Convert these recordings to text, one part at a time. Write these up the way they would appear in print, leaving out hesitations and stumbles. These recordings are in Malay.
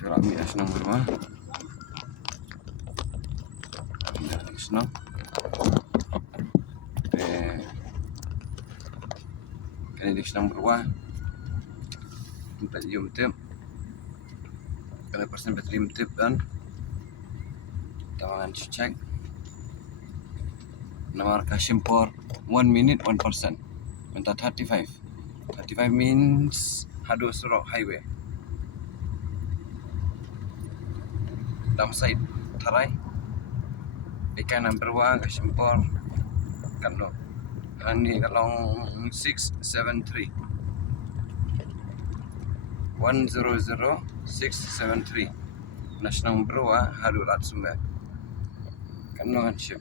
Kalau ambil dah senang berubah. Ambil dah senang. Kali dia senang berubah. Tempat YouTube. Kalau persen bateri YouTube kan. Tawangan check. Nama Kashim for 1 minute 1%. Minta 35. 35 means Hadu Surok Highway. Downside Tarai. Ikan number 1 Kashim for Kano. Hani kalong 673. 100673. National Brewa Hadu Ratsumba. Kano kan ship.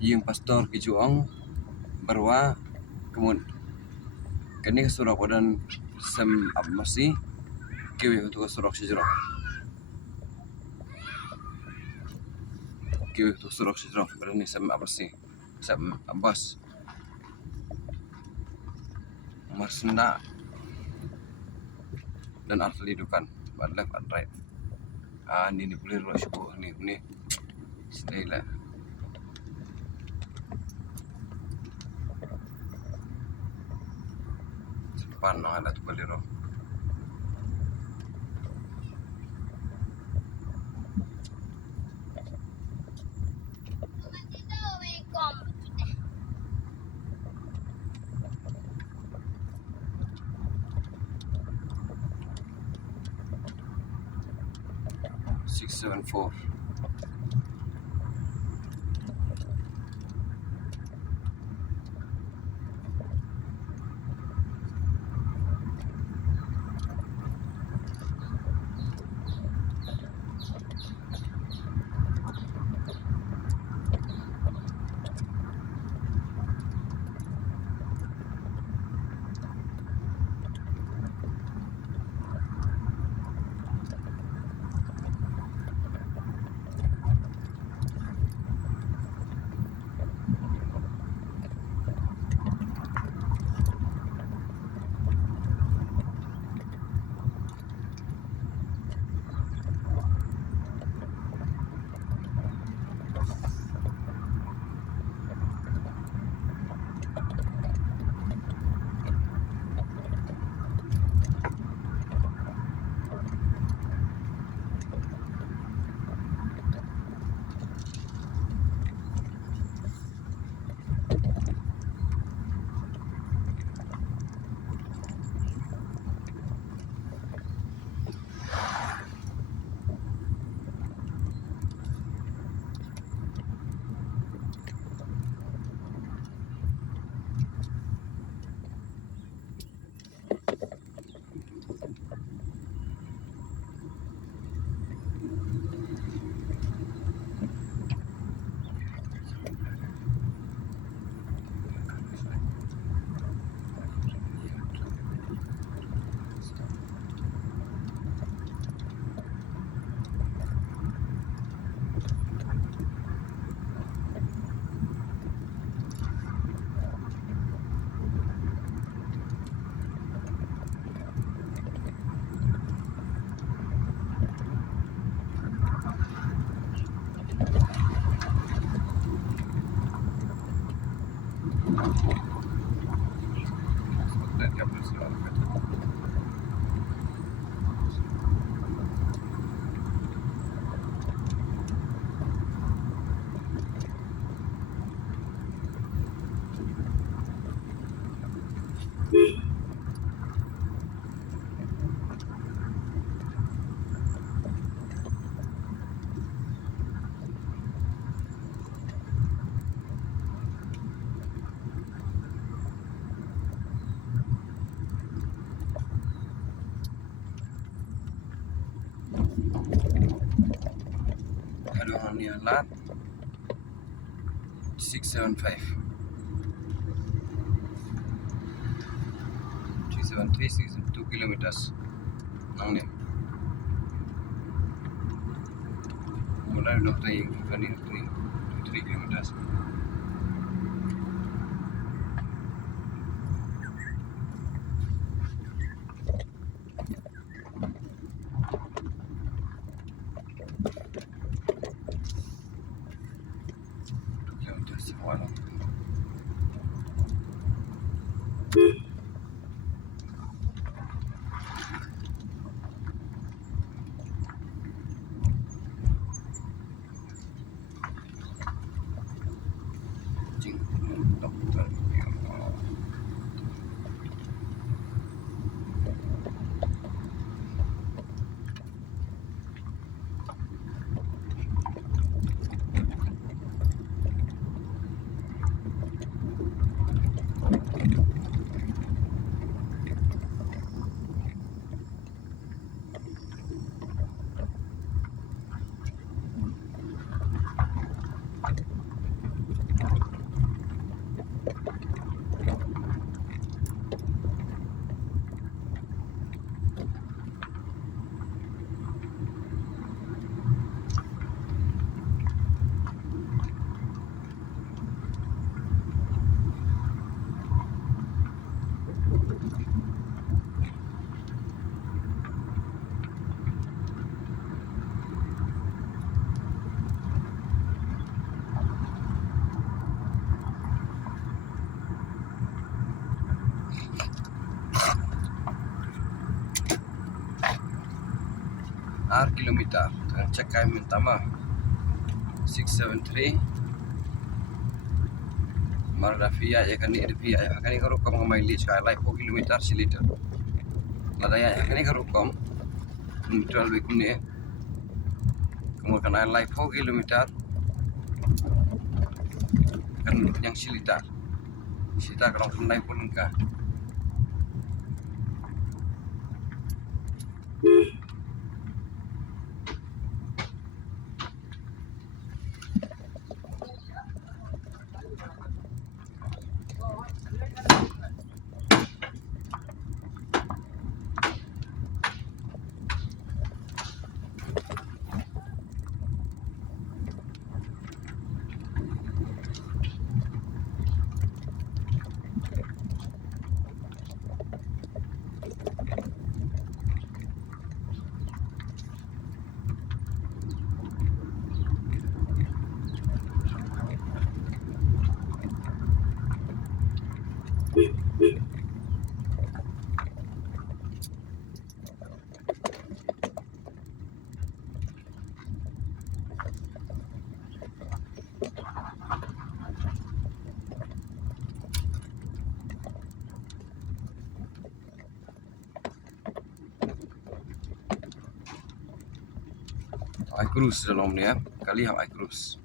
Yung pastor kijuang berwa kemun kini surok dan sem abmasi kiwi untuk surok sejero kiwi untuk surok sejero berani sem abmasi sem abbas marsenda dan asli dukan left and right ini boleh rush ko ni sedih Paano alat baliro. Six 7-4. Dan kapal selam. Aduh, ni alat 675 373 2 kilometers nang ni mulai dah tayi kan ni 3 kilometers semua. Doktor kilometer cakai mentama 673 Mardafia ya kan ni Rafia ya kan ni karukom mileage ka like 4 kilometer siliter ladaya ya kan ni karukom neutral week ni kemudian like 4 kilometer kan yang siliter kalau naik pun ka I cruise dalam ni ya. Kali I cruise.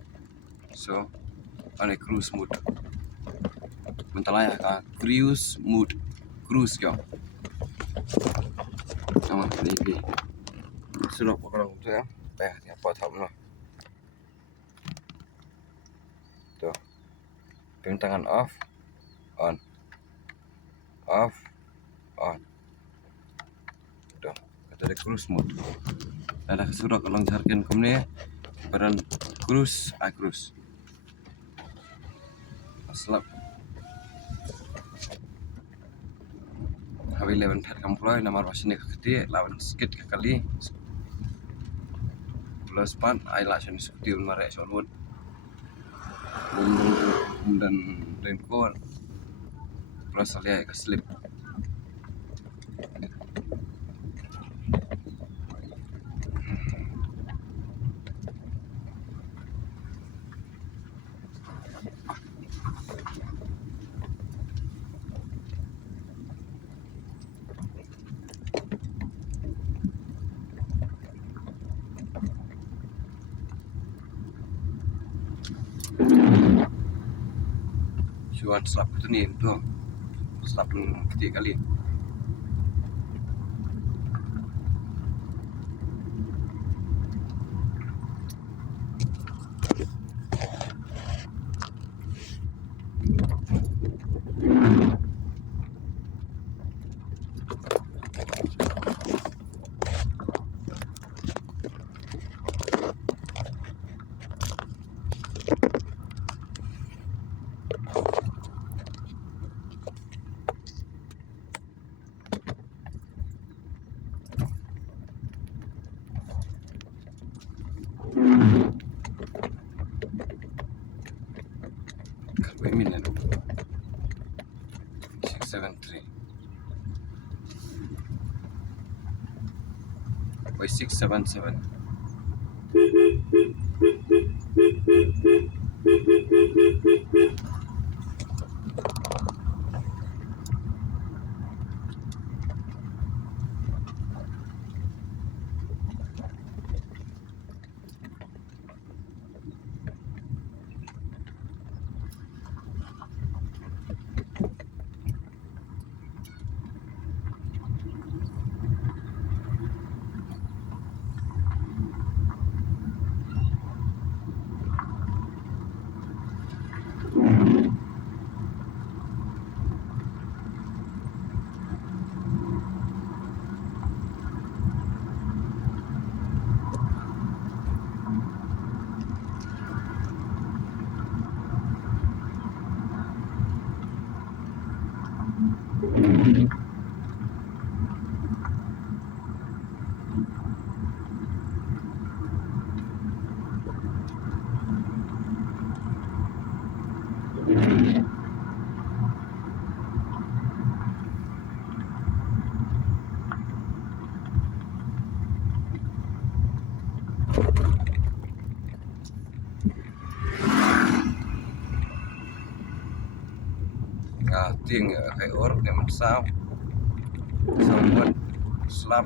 So, on a cruise mode. Mentala ya ka cruise mode. Cruise kau. Nama ni. Sudah pokoknya tu ya. Ni apa tahu lah. Tu. Pem tangan off, on. Off, on. Tu. Kata dia cruise mode. Ada kesurat kalau jarkan kumne baran cruise I cruise aslap hawi 11 thar kamploy namar wasine khati lawan skit kali plus pan ai la chen skti un mare solwon dan raincoat Kalau saya ke slip. Cuan slap itu nih tuh. Slap ketiga kali. Wait a minute. 673. Wait, 677. Tiếng ở Hải Ốt để mình sao xong mất slap